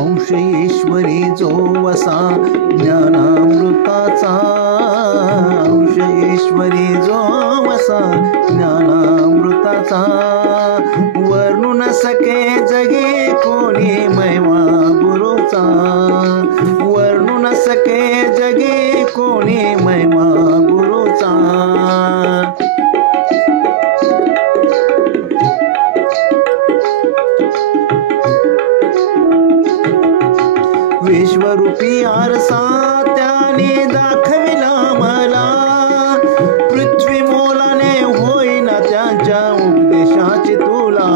अंश ईश्वरी जो वसा ज्ञानामृताचा, अंश ईश्वरी जो वसा ज्ञानामृताचा, वर्णू न सके जगी कोणी महिमा गुरुचा, वर्णू न सके जगी कोणी महिमा गुरुचा। विश्वरूपी आरसा त्याने दाखविला मला, पृथ्वी मोलाने होईना त्यांच्या उपदेशाची तुला।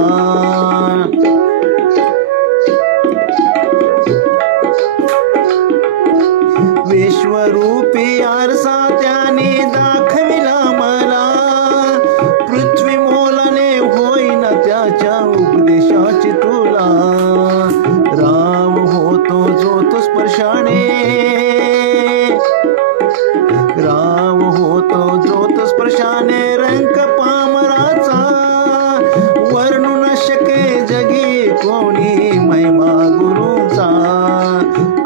विश्वरूपी आरसा त्याने दाखविला मला, पृथ्वी मोलाने होईना त्याच्या उपदेशाची तुला। राम होतो जो तो स्पर्शाने, राम होतो जो तो स्पर्शाने रंग पामराचा, वर्णू न शके जगी कोणी महिमा गुरुचा,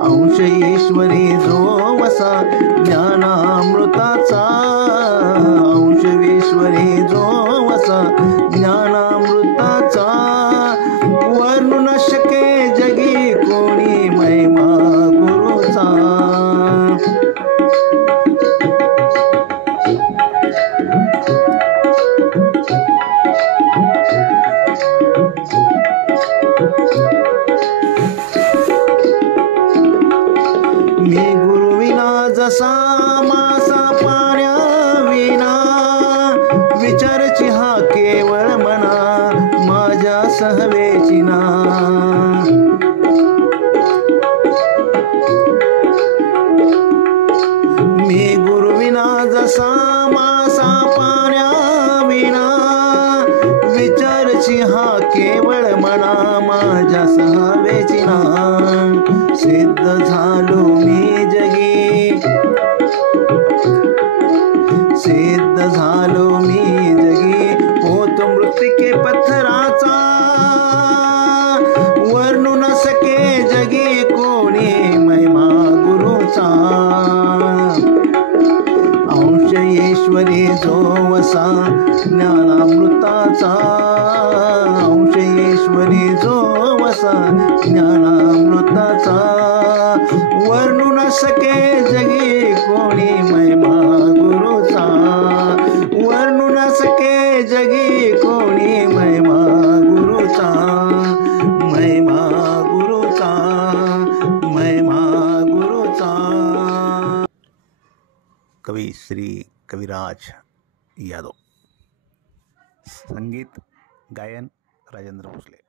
अंश ईश्वरी जो वसा ज्ञानामृताचा, अंश ईश्वरी जो वसा ज्ञानामृताचा, वर्णू न शके जगी कोणी महिमा गुरुचा। मी गुरुविना जसा मासा पाण्या विना, विचारची हा केवळ मना माझ्या सहवेची ना। मी गुरुविना जसा मासा पाण्या विना, विचारची हा केवळ मना माझ्या सहवेची ना। सिद्ध झालो मी जगी, सिद्ध झालो मी जगी, होतो मृत्तिके पत्थराचा, वर्णू न सके जगी कोणी महिमा गुरुचा, अंश ईश्वरी जो वसा ज्ञानामृताचा, अंश ईश्वरी जो वसा ज्ञानामृताचा, वर्णू न सके जगी कोणी महिमा गुरुचा, वर्णू न सके जगी कोणी महिमा गुरुचा, महिमा गुरुचा, महिमा गुरुचा। कवी श्री कविराज यादव, संगीत गायन राजेंद्र भोसले।